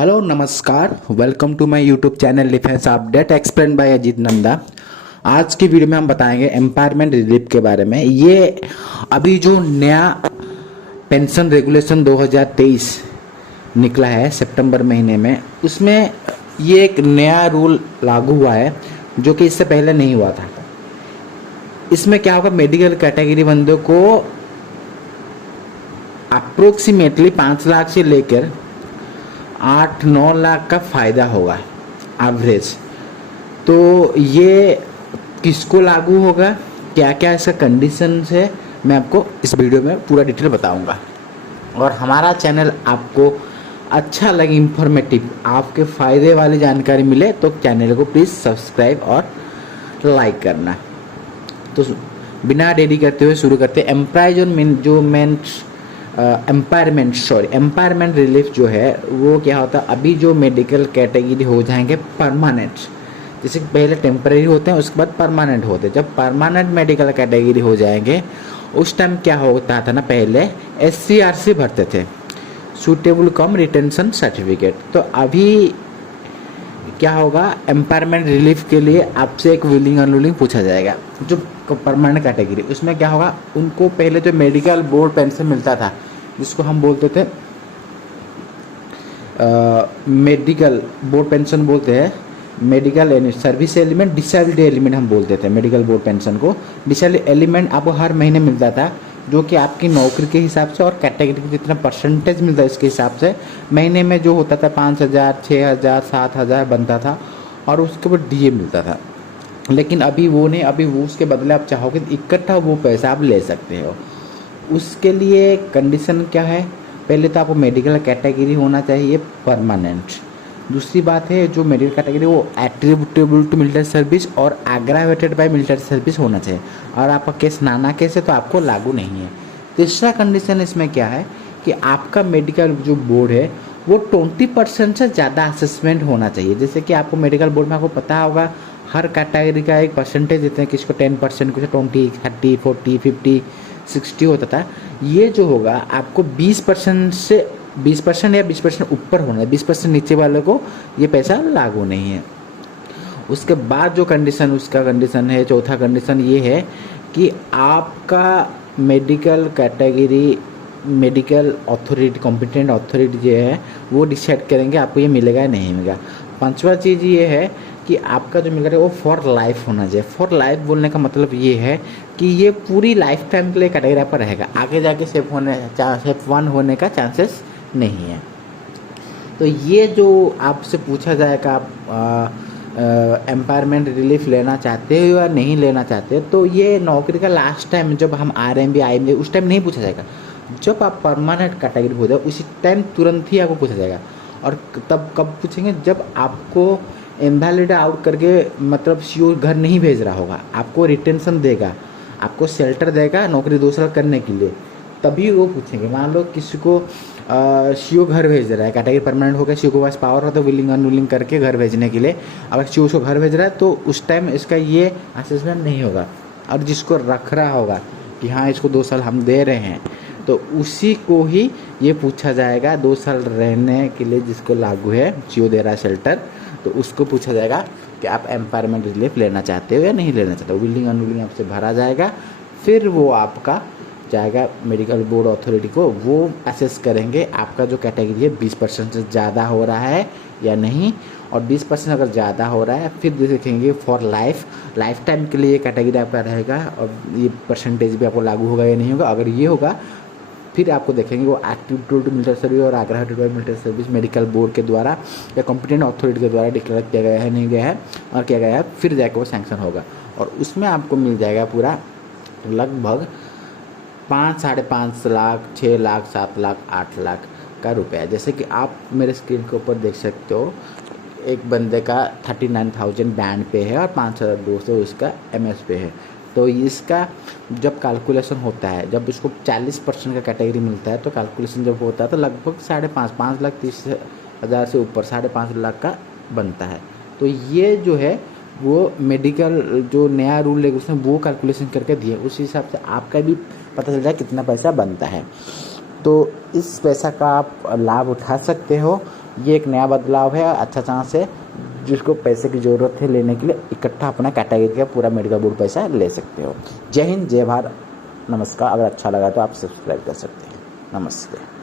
Hello नमस्कार, welcome to my YouTube channel defence update explain by Ajit Nanda. आज की video में हम बताएंगे एम्पावरमेंट रिलीफ के बारे में। ये अभी जो नया पेंशन रेगुलेशन 2023 निकला है सितंबर महीने में, उसमें ये एक नया रूल लागू हुआ है जो कि इससे पहले नहीं हुआ था। इसमें क्या होगा, मेडिकल कैटेगरी बंदों को अप्रोक्सीमेटली 5 लाख से लेकर 8-9 लाख का फ़ायदा होगा एवरेज। तो ये किसको लागू होगा, क्या क्या इसका कंडीशन है, मैं आपको इस वीडियो में पूरा डिटेल बताऊंगा। और हमारा चैनल आपको अच्छा लगे, इंफॉर्मेटिव, आपके फ़ायदे वाली जानकारी मिले तो चैनल को प्लीज़ सब्सक्राइब और लाइक करना। तो बिना देरी करते हुए शुरू करते हैं। एम्पावरमेंट रिलीफ जो है वो क्या होता है, अभी जो मेडिकल कैटेगरी हो जाएंगे परमानेंट, जैसे पहले टेम्परेरी होते हैं उसके बाद परमानेंट होते हैं। जब परमानेंट मेडिकल कैटेगरी हो जाएंगे उस टाइम क्या होता था ना, पहले SCRC भरते थे, सूटेबल कम रिटेंशन सर्टिफिकेट। तो अभी क्या होगा, एम्पावरमेंट रिलीफ के लिए आपसे एक विलिंग अनविलिंग पूछा जाएगा। जो परमानेंट कैटेगरी, उसमें क्या होगा, उनको पहले जो मेडिकल बोर्ड पेंशन मिलता था जिसको हम बोलते थे मेडिकल बोर्ड पेंशन बोलते हैं, medical service element, disability element हम बोलते थे मेडिकल बोर्ड पेंशन को। डिसेबिलिटी एलिमेंट आपको हर महीने मिलता था, जो कि आपकी नौकरी के हिसाब से और कैटेगरी के जितना परसेंटेज मिलता है इसके हिसाब से महीने में जो होता था 5,000, 6,000, 7,000 बनता था, और उसके बाद DA मिलता था। लेकिन अभी वो नहीं, अभी वो उसके बदले आप चाहोगे इकट्ठा वो पैसा आप ले सकते हो। उसके लिए कंडीशन क्या है, पहले तो आपको मेडिकल कैटेगरी होना चाहिए परमानेंट। दूसरी बात है, जो मेडिकल कैटेगरी वो एट्रीब्यूटेबल टू मिलिट्री सर्विस और एग्रावेटेड बाय मिलिट्री सर्विस होना चाहिए, और आपका केस नाना केस है तो आपको लागू नहीं है। तीसरा कंडीशन इसमें क्या है कि आपका मेडिकल जो बोर्ड है वो 20% से ज़्यादा असेसमेंट होना चाहिए। जैसे कि आपको मेडिकल बोर्ड में आपको पता होगा हर कैटेगरी का एक परसेंटेज देते हैं, किसको 10%, किसी 20, 30, 40, 50, 60 होता था। ये जो होगा आपको 20% से 20% या 20% ऊपर होना है, 20% नीचे वाले को ये पैसा लागू नहीं है। उसके बाद जो कंडीशन, उसका कंडीशन है, चौथा कंडीशन ये है कि आपका medical category, medical authority, competent authority जो है वो डिसाइड करेंगे आपको ये मिलेगा या नहीं मिलेगा। पांचवा चीज़ ये है कि आपका जो मिलेगा वो फॉर लाइफ होना चाहिए। फॉर लाइफ बोलने का मतलब ये है कि ये पूरी लाइफ टाइम के लिए कैटेगरी पर रहेगा, आगे जाके सेफ 1 होने का चांसेस नहीं है। तो ये जो आपसे पूछा जाएगा, आप एम्पावरमेंट रिलीफ लेना चाहते हो या नहीं लेना चाहते, तो ये नौकरी का लास्ट टाइम जब हम RMB आएंगे उस टाइम नहीं पूछा जाएगा। जब आप परमानेंट कैटेगरी हो जाए उसी टाइम तुरंत ही आपको पूछा जाएगा। और तब कब पूछेंगे, जब आपको इनवैलिड आउट करके, मतलब CO घर नहीं भेज रहा होगा, आपको रिटेंशन देगा, आपको शेल्टर देगा नौकरी 2 साल करने के लिए, तभी वो पूछेंगे। मान लो किसी को CO घर भेज रहा है, कैटेगरी परमानेंट होकर CO के पास पावर हो तो विलिंग अनविलिंग करके घर भेजने के लिए, अगर CO उसको घर भेज रहा है तो उस टाइम इसका ये असेसमेंट नहीं होगा। और जिसको रख रहा होगा कि हाँ इसको 2 साल हम दे रहे हैं, तो उसी को ही ये पूछा जाएगा 2 साल रहने के लिए, जिसको लागू है CO दे रहा है शेल्टर, तो उसको पूछा जाएगा कि आप एम्पावरमेंट रिलीफ लेना चाहते हो या नहीं लेना चाहते हो। विलिंग अनविलिंग आपसे भरा जाएगा, फिर वो आपका जाएगा मेडिकल बोर्ड अथॉरिटी को, वो असेस करेंगे आपका जो कैटेगरी है 20% से ज़्यादा हो रहा है या नहीं। और 20% अगर ज़्यादा हो रहा है फिर देखेंगे फॉर लाइफ टाइम के लिए कैटेगरी आपका रहेगा, और ये परसेंटेज भी आपको लागू होगा या नहीं होगा। अगर ये होगा फिर आपको देखेंगे वो एट्रीब्यूटेबल टू मिलिट्री सर्विस और aggravated by military service medical board के द्वारा या कॉम्पिटेंट अथॉरिटी के द्वारा डिक्लेयर किया गया है, नहीं गया है, और किया गया है, फिर जाकर वो सैंक्शन होगा। और उसमें आपको मिल जाएगा पूरा लगभग 5, 5.5 लाख, 6 लाख, 7 लाख, 8 लाख का रुपया। जैसे कि आप मेरे स्क्रीन के ऊपर देख सकते हो, एक बंदे का 39,000 बैंड पे है और 5,200 उसका MS पे है। तो इसका जब कैलकुलेशन होता है, जब इसको 40% का कैटेगरी मिलता है, तो कैलकुलेशन जब होता है तो लगभग 5,30,000 से ऊपर 5.5 लाख का बनता है। तो ये जो है वो मेडिकल जो नया रूल रेगुलेशन वो कैलकुलेशन करके दिए, उस हिसाब से आपका भी पता चल जाए कितना पैसा बनता है। तो इस पैसा का आप लाभ उठा सकते हो ये एक नया बदलाव है, अच्छा चांस है। जिसको पैसे की ज़रूरत है लेने के लिए इकट्ठा अपना कैटेगरी का पूरा मेडिकल बोर्ड पैसा ले सकते हो। जय हिंद, जय भारत, नमस्कार। अगर अच्छा लगा तो आप सब्सक्राइब कर सकते हैं। नमस्ते।